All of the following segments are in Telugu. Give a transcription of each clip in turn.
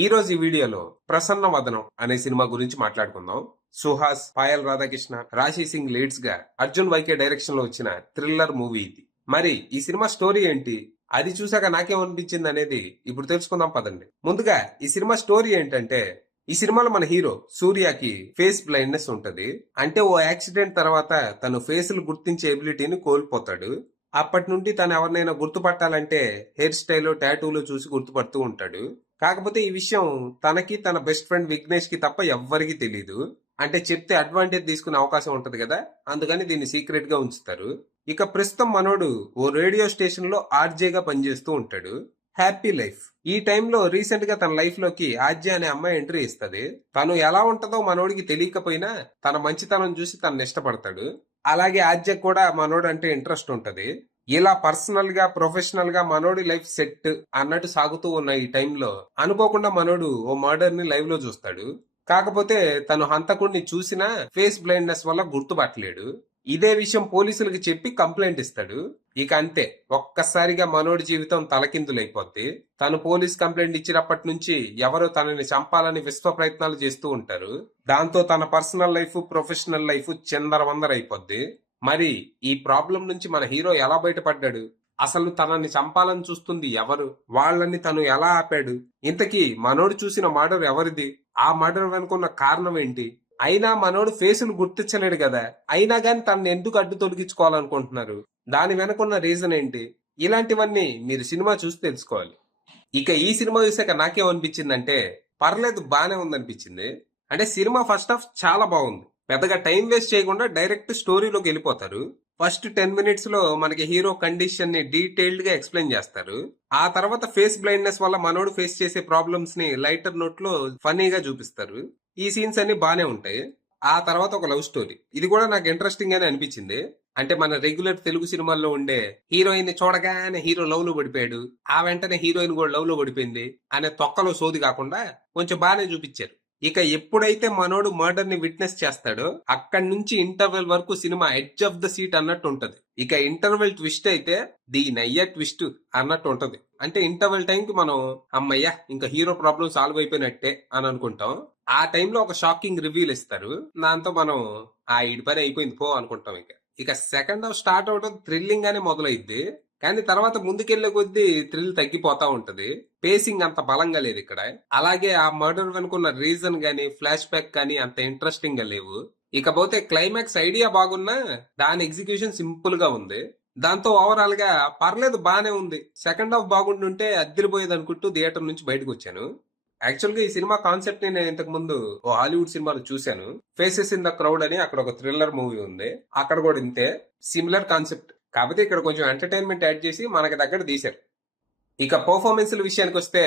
ఈ రోజు ఈ వీడియోలో ప్రసన్న వదనం అనే సినిమా గురించి మాట్లాడుకుందాం. సుహాస్, పాయల్ రాధాకృష్ణ, రాశి సింగ్ లీడ్స్ గా అర్జున్ వైకే డైరెక్షన్ లో వచ్చిన థ్రిల్లర్ మూవీ ఇది. మరి ఈ సినిమా స్టోరీ ఏంటి, అది చూసాక నాకేమనిపించింది అనేది ఇప్పుడు తెలుసుకుందాం పదండి. ముందుగా ఈ సినిమా స్టోరీ ఏంటంటే, ఈ సినిమాలో మన హీరో సూర్యకి ఫేస్ బ్లైండ్నెస్ ఉంటది. అంటే ఓ యాక్సిడెంట్ తర్వాత తను ఫేసులు గుర్తించే ఎబిలిటీని కోల్పోతాడు. అప్పటి నుండి తను ఎవరినైనా గుర్తుపట్టాలంటే హెయిర్ స్టైల్, టాటూలు చూసి గుర్తుపడుతూ ఉంటాడు. కాకపోతే ఈ విషయం తనకి, తన బెస్ట్ ఫ్రెండ్ విఘ్నేష్ కి తప్ప ఎవ్వరికి తెలీదు. అంటే చెప్తే అడ్వాంటేజ్ తీసుకునే అవకాశం ఉంటది కదా, అందుకని దీన్ని సీక్రెట్ గా ఉంచుతారు. ఇక ప్రస్తుతం మనోడు ఓ రేడియో స్టేషన్ లో ఆర్జేగా పనిచేస్తూ ఉంటాడు. Happy life. ఈ టైంలో రీసెంట్ గా తన లైఫ్ లోకి ఆద్య అనే అమ్మాయి ఎంట్రీ ఇస్తది. తను ఎలా ఉంటదో మనోడికి తెలియకపోయినా తన మంచితనం చూసి తనని ఇష్టపడతాడు. అలాగే ఆద్య కూడా మనోడు అంటే ఇంట్రెస్ట్ ఉంటది. ఇలా పర్సనల్ గా, ప్రొఫెషనల్ గా మనోడి లైఫ్ సెట్ అన్నట్టు సాగుతూ ఉన్న ఈ టైంలో అనుకోకుండా మనోడు ఓ మర్డర్ ని లైవ్ లో చూస్తాడు. కాకపోతే తను హంతకుడిని చూసినా ఫేస్ బ్లైండ్నెస్ వల్ల గుర్తుపట్టలేడు. ఇదే విషయం పోలీసులకు చెప్పి కంప్లైంట్ ఇస్తాడు. ఇక అంతే, ఒక్కసారిగా మనోడి జీవితం తలకిందులైపోద్ది. తను పోలీస్ కంప్లైంట్ ఇచ్చినప్పటి నుంచి ఎవరో తనని చంపాలని విశ్వ ప్రయత్నాలు చేస్తూ ఉంటారు. దాంతో తన పర్సనల్ లైఫ్, ప్రొఫెషనల్ లైఫ్ చిందరవందరైపోద్ది. మరి ఈ ప్రాబ్లం నుంచి మన హీరో ఎలా బయటపడ్డాడు, అసలు తనని చంపాలని చూస్తుంది ఎవరు, వాళ్ళని తను ఎలా ఆపాడు, ఇంతకీ మనోడు చూసిన మర్డర్ ఎవరిది, ఆ మర్డర్ వెనుకున్న కారణం ఏంటి, అయినా మనోడు ఫేసులు గుర్తించలేడు కదా, అయినా గాని తనని ఎందుకు అడ్డు తొలగించుకోవాలనుకుంటున్నారు, దాని వెనుకున్న రీజన్ ఏంటి, ఇలాంటివన్నీ మీరు సినిమా చూసి తెలుసుకోవాలి. ఇక ఈ సినిమా చూసాక నాకేమనిపించిందంటే, పర్లేదు బానే ఉందనిపించింది. అంటే సినిమా ఫస్ట్ హాఫ్ చాలా బాగుంది. పెద్దగా టైం వేస్ట్ చేయకుండా డైరెక్ట్ స్టోరీలోకి వెళ్ళిపోతారు. ఫస్ట్ 10 మినిట్స్ లో మనకి హీరో కండిషన్ ని డీటెయిల్డ్ గా ఎక్స్ప్లెయిన్ చేస్తారు. ఆ తర్వాత ఫేస్ బ్లైండ్నెస్ వల్ల మనోడు ఫేస్ చేసే ప్రాబ్లమ్స్ ని లైటర్ నోట్ లో ఫన్నీగా చూపిస్తారు. ఈ సీన్స్ అన్ని బానే ఉంటాయి. ఆ తర్వాత ఒక లవ్ స్టోరీ, ఇది కూడా నాకు ఇంట్రెస్టింగ్ గానే అనిపించింది. అంటే మన రెగ్యులర్ తెలుగు సినిమాల్లో ఉండే హీరోయిన్ ని చూడగానే హీరో లవ్ లో పడిపోయాడు, ఆ వెంటనే హీరోయిన్ కూడా లవ్ లో పడిపోయింది అనే తొక్కలో సోది కాకుండా కొంచెం బాగానే చూపించారు. ఇక ఎప్పుడైతే మనోడు మర్డర్ ని విట్నెస్ చేస్తాడో అక్కడి నుంచి ఇంటర్వెల్ వరకు cinema edge of the seat అన్నట్టు ఉంటది. ఇక ఇంటర్వెల్ ట్విస్ట్ అయితే దీనయ్య ట్విస్ట్ అన్నట్టు ఉంటది. అంటే ఇంటర్వెల్ టైం కి మనం అమ్మయ్యా ఇంకా హీరో ప్రాబ్లం సాల్వ్ అయిపోయినట్టే అని అనుకుంటాం. ఆ టైంలో ఒక షాకింగ్ రివీల్ ఇస్తారు. దాంతో మనం ఆ ఇడి పని అయిపోయింది పో అనుకుంటాం. ఇక సెకండ్ హాఫ్ స్టార్ట్ అవడం థ్రిల్లింగ్ గానే మొదలైద్ది. కానీ తర్వాత ముందుకెళ్లే కొద్దీ థ్రిల్ తగ్గిపోతా ఉంటది. పేసింగ్ అంత బలంగా లేదు ఇక్కడ. అలాగే ఆ మర్డర్ వెనుకున్న రీజన్ గానీ, ఫ్లాష్ బ్యాక్ కానీ అంత ఇంట్రెస్టింగ్ గా లేవు. ఇకపోతే క్లైమాక్స్ ఐడియా బాగున్నా దాని ఎగ్జిక్యూషన్ సింపుల్ గా ఉంది. దాంతో ఓవరాల్ గా పర్లేదు బానే ఉంది. సెకండ్ హాఫ్ బాగుంటుంటే అద్దరిపోయేది అనుకుంటూ థియేటర్ నుంచి బయటకు వచ్చాను. యాక్చువల్ గా ఈ సినిమా కాన్సెప్ట్ ని నేను ఇంతకు ముందు ఓ హాలీవుడ్ సినిమాలో చూశాను. ఫేసెస్ ఇన్ ద క్రౌడ్ అని, అక్కడ ఒక థ్రిల్లర్ మూవీ ఉంది. అక్కడ కూడా ఇంతే సిమిలర్ కాన్సెప్ట్. కాకపోతే ఇక్కడ కొంచెం ఎంటర్టైన్మెంట్ యాడ్ చేసి మనకి దగ్గర తీశారు. ఇక పర్ఫార్మెన్స్ విషయానికి వస్తే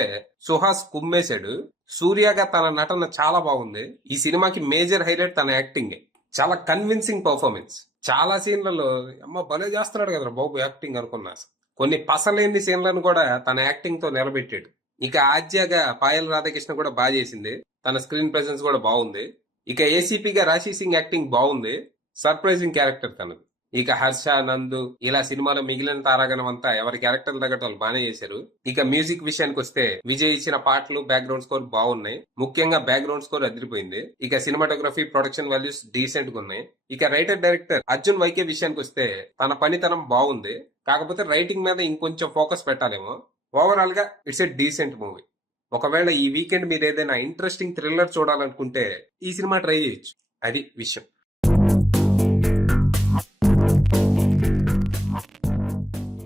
సుహాస్ కుమ్మేశాడు. సూర్యగా తన నటన చాలా బాగుంది. ఈ సినిమాకి మేజర్ హైలైట్ తన యాక్టింగ్. చాలా కన్విన్సింగ్ పర్ఫార్మెన్స్. చాలా సీన్లలో అమ్మ భలే చేస్తున్నాడు కదా బాబు యాక్టింగ్ అనుకున్నా. కొన్ని పసలేని సీన్లను కూడా తన యాక్టింగ్ తో నిలబెట్టాడు. ఇక ఆద్యగా పాయల్ రాధాకృష్ణ కూడా బాగా చేసింది. తన స్క్రీన్ ప్రెసెన్స్ కూడా బాగుంది. ఇక ఏసీపీగా రాశి సింగ్ యాక్టింగ్ బాగుంది. సర్ప్రైజింగ్ క్యారెక్టర్ తనది. ఇక హర్ష, నందు ఇలా సినిమాలో మిగిలిన తారాగణం అంతా ఎవరి క్యారెక్టర్ తగ్గట్టు వాళ్ళు బాగానే చేశారు. ఇక మ్యూజిక్ విషయానికి వస్తే విజయ్ ఇచ్చిన పాటలు, బ్యాక్గ్రౌండ్ స్కోర్ బాగున్నాయి. ముఖ్యంగా బ్యాక్గ్రౌండ్ స్కోర్ అదిరిపోయింది. ఇక సినిమాటోగ్రఫీ, ప్రొడక్షన్ వాల్యూస్ డీసెంట్ గా ఉన్నాయి. ఇక రైటర్ డైరెక్టర్ అర్జున్ వైకే విషయానికి వస్తే తన పనితనం బాగుంది. కాకపోతే రైటింగ్ మీద ఇంకొంచెం ఫోకస్ పెట్టాలేమో. ఓవరాల్ గా ఇట్స్ ఎ డీసెంట్ మూవీ. ఒకవేళ ఈ వీకెండ్ మీరు ఏదైనా ఇంట్రెస్టింగ్ థ్రిల్లర్ చూడాలనుకుంటే ఈ సినిమా ట్రై చేయొచ్చు. అది విషయం.